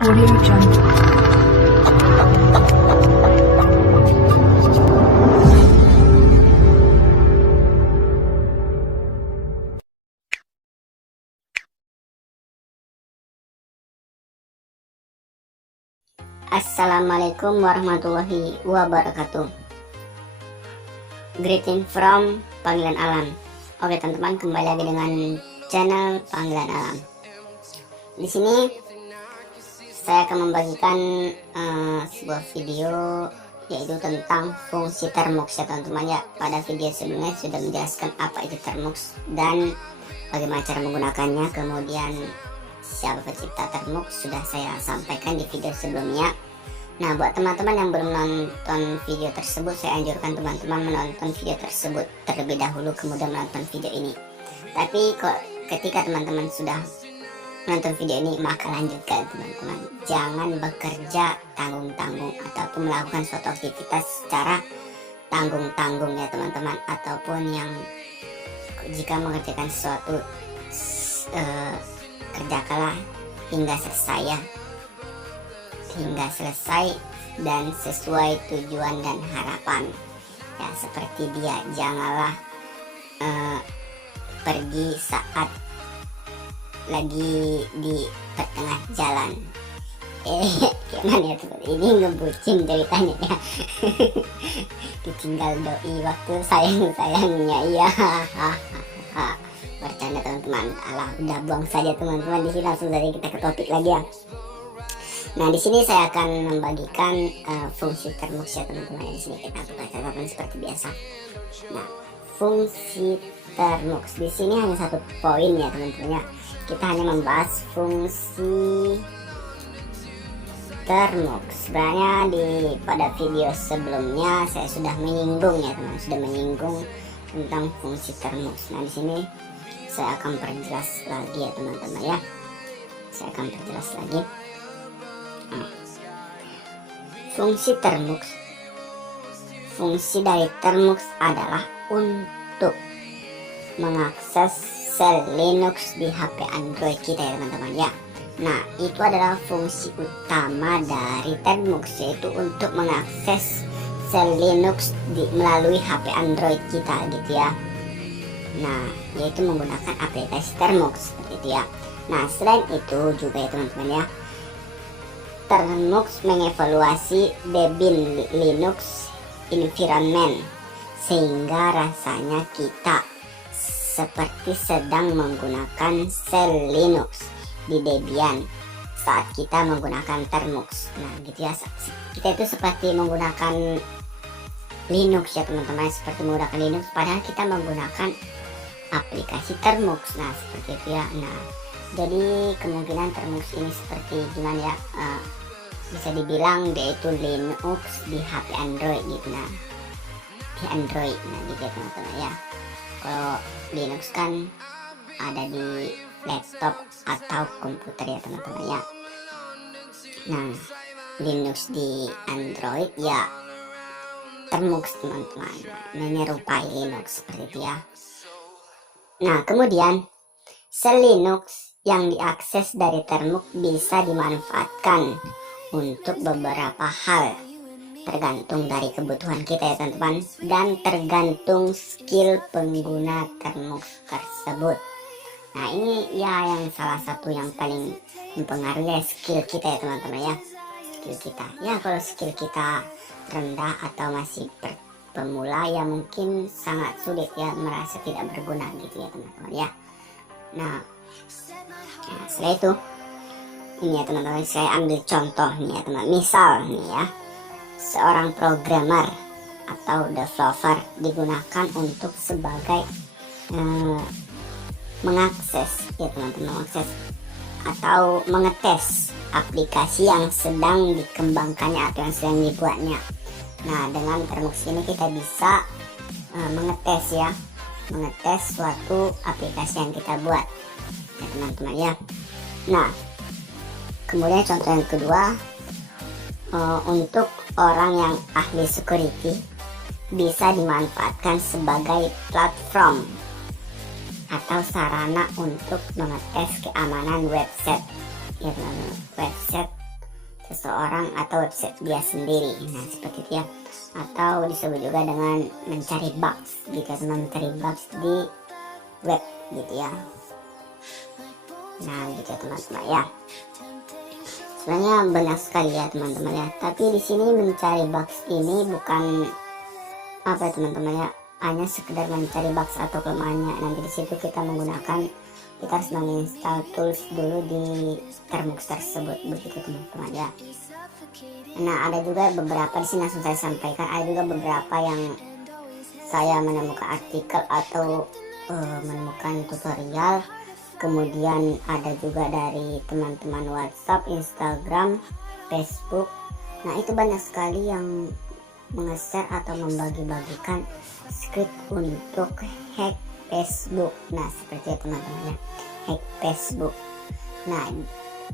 Audio Jungle. Assalamualaikum warahmatullahi wabarakatuh. Greeting from Panggilan Alam. Oke teman-teman, kembali lagi dengan channel Panggilan Alam. Di sini saya akan membagikan sebuah video yaitu tentang fungsi Termux ya teman-teman ya. Pada video sebelumnya sudah menjelaskan apa itu Termux dan bagaimana cara menggunakannya, kemudian siapa pencipta Termux sudah saya sampaikan di video sebelumnya. Nah, buat teman-teman yang belum menonton video tersebut, saya anjurkan teman-teman menonton video tersebut terlebih dahulu, kemudian menonton video ini. Tapi ketika teman-teman sudah menonton video ini, maka lanjutkan teman-teman. Jangan bekerja tanggung-tanggung ataupun melakukan suatu aktivitas secara tanggung-tanggung ya teman-teman, ataupun yang jika mengerjakan sesuatu kerjakanlah hingga selesai dan sesuai tujuan dan harapan ya, seperti dia. Janganlah pergi saat lagi di pertengah jalan. Gimana ya teman, ini ngebucin ceritanya ya. Ditinggal doi waktu sayang-sayangnya ya. Bercanda teman-teman. Alah, udah buang saja teman-teman. Di sini langsung saja kita ke topik lagi ya. Nah, di sini saya akan membagikan fungsi Termux ya teman-teman. Di sini kita buka catatan seperti biasa. Nah, fungsi Termux di sini hanya satu poin ya teman-teman ya. Kita hanya membahas fungsi Termux. Sebenarnya pada video sebelumnya saya sudah menyinggung ya teman-teman, sudah menyinggung tentang fungsi Termux. Nah, di sini saya akan perjelas lagi ya teman-teman ya. Saya akan perjelas lagi. Fungsi Termux. Fungsi dari Termux adalah untuk mengakses sel Linux di HP Android kita ya teman-teman ya. Nah, itu adalah fungsi utama dari Termux, yaitu untuk mengakses sel Linux melalui HP Android kita gitu ya. Nah, yaitu menggunakan aplikasi Termux seperti itu ya. Nah, selain itu juga ya teman-teman ya, Termux mengevaluasi Debian Linux environment sehingga rasanya kita seperti sedang menggunakan sel Linux di Debian saat kita menggunakan Termux. Nah, gitu ya. Kita itu seperti menggunakan Linux ya teman-teman, seperti menggunakan Linux padahal kita menggunakan aplikasi Termux. Nah, seperti itu ya. Nah, jadi kemungkinan Termux ini seperti gimana ya, bisa dibilang dia itu Linux di HP Android gitu. Nah, di Android, nah gitu ya teman-teman ya. Kalau Linux kan ada di laptop atau komputer ya teman-teman ya. Nah, Linux di Android ya Termux teman-teman, menyerupai Linux seperti itu ya. Nah, kemudian sel Linux yang diakses dari Termux bisa dimanfaatkan untuk beberapa hal, tergantung dari kebutuhan kita ya teman-teman, dan tergantung skill pengguna Termux tersebut. Nah, ini ya yang salah satu yang paling mempengaruhi skill kita ya teman-teman ya. Skill kita ya, kalau skill kita rendah atau masih pemula ya mungkin sangat sulit ya, merasa tidak berguna gitu ya teman-teman ya. Nah, setelah itu ini ya teman-teman, saya ambil contoh nih ya teman. Misal nih ya, seorang programmer atau developer digunakan untuk sebagai mengakses ya teman-teman, mengakses atau mengetes aplikasi yang sedang dikembangkannya atau yang sedang dibuatnya. Nah, dengan Termux ini kita bisa mengetes suatu aplikasi yang kita buat ya teman-teman ya. Nah, kemudian contoh yang kedua, untuk orang yang ahli security bisa dimanfaatkan sebagai platform atau sarana untuk mengetes keamanan website ya teman-teman, website seseorang atau website dia sendiri. Nah seperti itu ya, atau disebut juga dengan mencari bugs gitu ya teman, mencari bugs di web gitu ya. Nah gitu ya teman-teman ya, sebenarnya banyak sekali ya teman-teman ya, tapi di sini mencari bugs ini bukan apa ya teman-teman ya, hanya sekedar mencari bugs atau kelemahannya. Nanti di situ kita menggunakan, kita harus menginstal tools dulu di Termux tersebut begitu teman-teman ya. Nah ada juga beberapa di sini langsung saya sampaikan, ada juga beberapa yang saya menemukan artikel atau menemukan tutorial, kemudian ada juga dari teman-teman WhatsApp, Instagram, Facebook. Nah itu banyak sekali yang mengeser atau membagi-bagikan script untuk hack Facebook. Nah seperti itu teman-teman ya, hack Facebook. Nah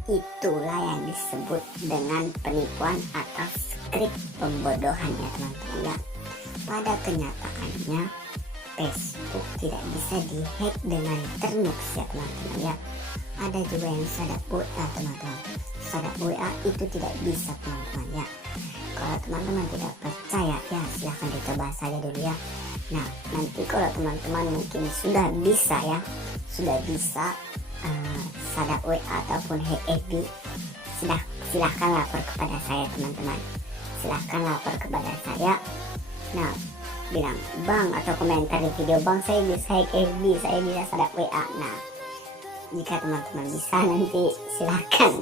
itulah yang disebut dengan penipuan atau skrip pembodohan ya teman-teman ya. Pada kenyataannya Facebook tidak bisa dihack dengan Termux ya teman-teman ya. Ada juga yang sadap WA teman-teman, sadap WA itu tidak bisa teman-teman ya. Kalau teman-teman tidak percaya ya silahkan dicoba saja dulu ya. Nah nanti kalau teman-teman mungkin sudah bisa ya, sudah bisa sadap WA ataupun hack FB, silahkan lapor kepada saya teman-teman, silahkan lapor kepada saya. Nah bilang bang, atau komentar di video bang saya bisa hack FB, saya bisa sadap WA. Nah jika teman-teman bisa nanti silahkan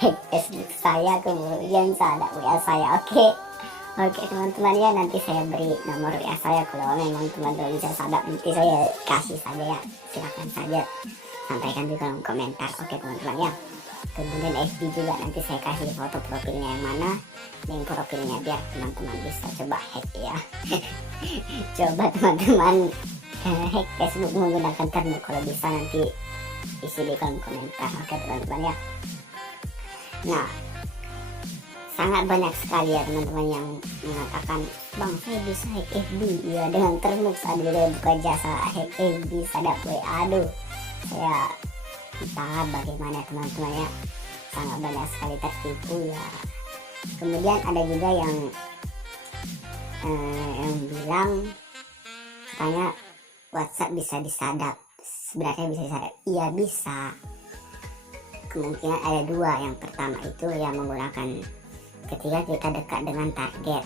hack Facebook saya, kemudian sadap WA saya. Oke teman-teman ya, nanti saya beri nomor WA saya. Kalau memang teman-teman bisa sadap nanti saya kasih saja ya, silahkan saja sampaikan di kolom komentar. Oke teman-teman ya. Kemudian FB juga nanti saya kasih foto profilnya yang mana, link profilnya, biar teman-teman bisa coba hack ya. Coba teman-teman hack Facebook menggunakan Termux, kalau bisa nanti isi di kolom komentar. Oke teman-teman ya. Nah sangat banyak sekali ya teman-teman yang mengatakan bang saya bisa hack FB ya dengan Termux. Ada juga buka jasa hack FB, sadap WA. Aduh saya entah bagaimana teman-teman ya, sangat banyak sekali tertipu ya. Kemudian ada juga yang bilang katanya WhatsApp bisa disadap. Sebenarnya bisa disadap, iya bisa. Kemungkinan ada dua. Yang pertama itu yang menggunakan ketika kita dekat dengan target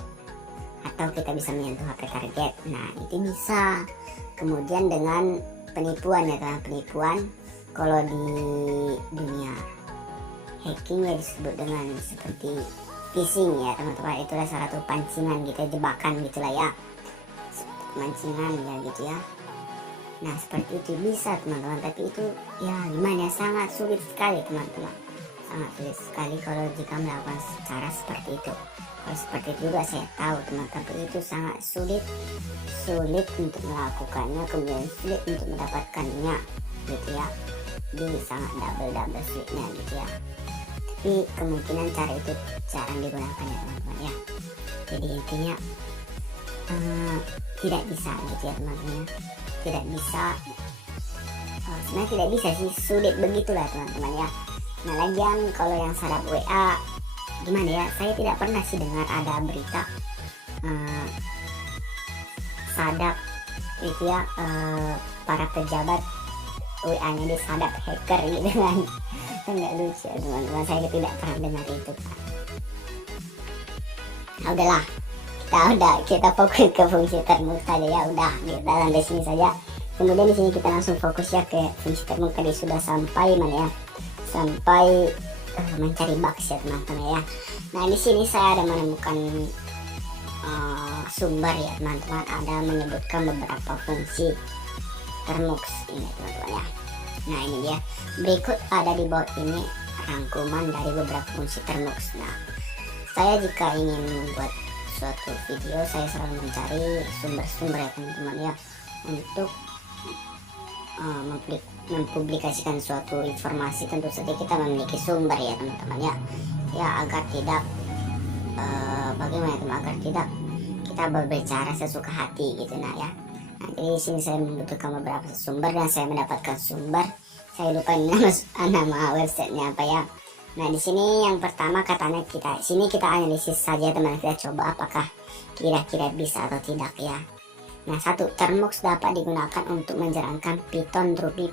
atau kita bisa menyentuh HP target. Nah itu bisa. Kemudian dengan penipuan ya teman, penipuan kalau di dunia hacking ya disebut dengan seperti phishing ya teman-teman. Itulah salah satu pancingan gitu ya, jebakan gitulah ya, pancingan ya gitu ya. Nah seperti itu bisa teman-teman, tapi itu ya gimana ya, sangat sulit sekali teman-teman, sangat sulit sekali kalau jika melakukan cara seperti itu. Kalau seperti itu juga saya tahu teman-teman, tapi itu sangat sulit untuk melakukannya, kemudian sulit untuk mendapatkannya gitu ya. Jadi sangat double sulitnya gitu ya. Tapi kemungkinan cara itu jarang digunakan ya teman-teman ya. Jadi intinya tidak bisa gitu ya teman-teman ya. Tidak bisa, sebenarnya tidak bisa sih, sulit begitulah teman-teman ya. Nah lagian kalau yang sadap WA gimana ya, saya tidak pernah sih dengar ada berita sadap itu ya, para pejabat WA-nya disadap hacker gitu kan. Nggak lucu ya teman-teman, saya tidak pernah dengar itu kan. Nah, udahlah, kita fokus ke fungsi Termux saja ya, udah kita sampai sini saja. Kemudian di sini kita langsung fokus ya ke fungsi Termux. Tadi sudah sampai mana ya, sampai mencari bugs ya teman-teman ya. Nah di sini saya ada menemukan sumber ya teman-teman, ada menyebutkan beberapa fungsi Termux ini teman-teman ya. Nah ini dia, berikut ada di bawah ini rangkuman dari beberapa fungsi Termux. Nah saya jika ingin membuat suatu video, saya selalu mencari sumber-sumber ya teman-teman ya, untuk mempublikasikan suatu informasi. Tentu saja kita memiliki sumber ya teman-teman ya, agar tidak bagaimana teman, agar tidak kita berbicara sesuka hati gitu. Nah ya, nah jadi di sini saya membutuhkan beberapa sumber dan saya mendapatkan sumber, saya lupa nama websitenya apa ya. Nah, di sini yang pertama katanya kita analisis saja teman, kita coba apakah kira-kira bisa atau tidak ya. Nah, 1. Termux dapat digunakan untuk menjalankan Python Ruby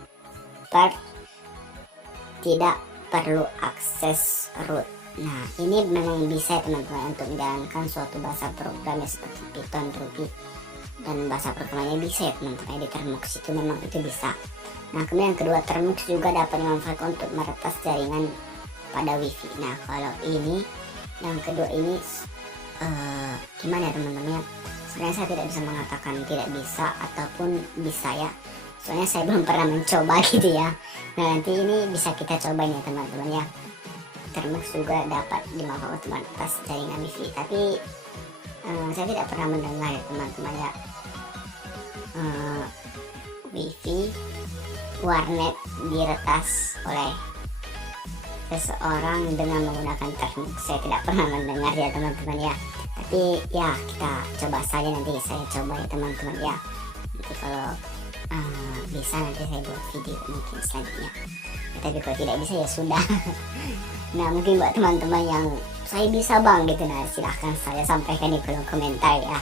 tidak perlu akses root. Nah, ini memang bisa ya teman-teman untuk menjalankan suatu bahasa program seperti Python Ruby, dan bahasa programnya bisa ya teman-teman di Termux itu memang itu bisa. Nah, kemudian yang kedua, Termux juga dapat dimanfaatkan untuk meretas jaringan pada wifi. Nah, kalau ini yang kedua ini gimana ya teman-teman ya, sebenarnya saya tidak bisa mengatakan tidak bisa ataupun bisa ya, soalnya saya belum pernah mencoba gitu ya. Nah, nanti ini bisa kita cobain ya teman-teman ya. Termux juga dapat dimanfaatkan untuk meretas jaringan wifi, tapi saya tidak pernah mendengar ya teman-teman ya, wifi warnet diretas oleh seseorang dengan menggunakan Termux. Saya tidak pernah mendengar ya teman-teman ya, tapi ya kita coba saja, nanti saya coba ya teman-teman ya. Nanti kalau bisa nanti saya buat video mungkin selanjutnya ya, tapi kalau tidak bisa ya sudah. Nah, mungkin buat teman-teman yang saya bisa bang gitu, nah silahkan saya sampaikan di kolom komentar ya.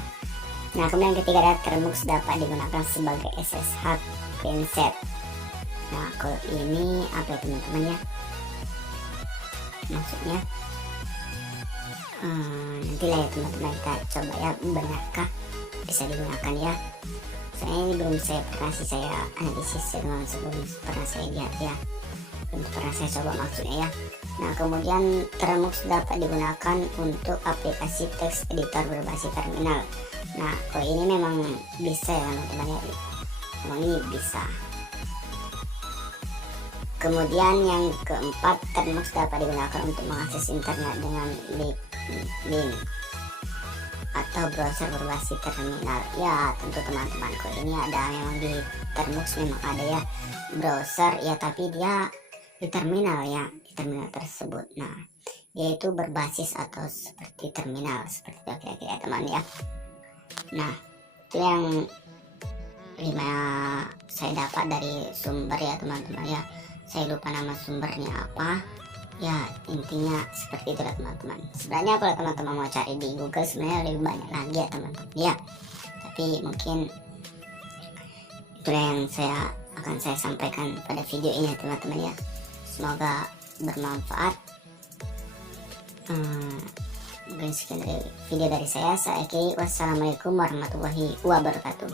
Nah, kemudian ketiga ada Termux dapat digunakan sebagai SSH genset. Nah, kalau ini apa ya teman-teman ya, maksudnya nanti lah ya teman-teman, kita coba ya benarkah bisa digunakan ya. Saya ini belum saya analisis ya teman, sebelum pernah saya lihat ya, belum pernah saya coba maksudnya ya. Nah, kemudian Termux dapat digunakan untuk aplikasi teks editor berbasis terminal. Nah, kalau ini memang bisa ya teman-teman ya, memang ini bisa. Kemudian yang keempat, Termux dapat digunakan untuk mengakses internet dengan link atau browser berbasis terminal. Ya, tentu teman-teman, kok ini ada memang di Termux memang ada ya browser ya, tapi dia di terminal ya, di terminal tersebut. Nah, yaitu berbasis atau seperti terminal, seperti itu kira-kira teman ya. Nah, itu yang 5 saya dapat dari sumber ya teman-teman ya. Saya lupa nama sumbernya apa ya, intinya seperti itu lah teman-teman. Sebenarnya kalau teman-teman mau cari di Google sebenarnya lebih banyak lagi ya teman-teman ya, tapi mungkin itulah yang akan saya sampaikan pada video ini teman-teman ya. Semoga bermanfaat. Mungkin sekian dari video dari saya. Wassalamualaikum warahmatullahi wabarakatuh.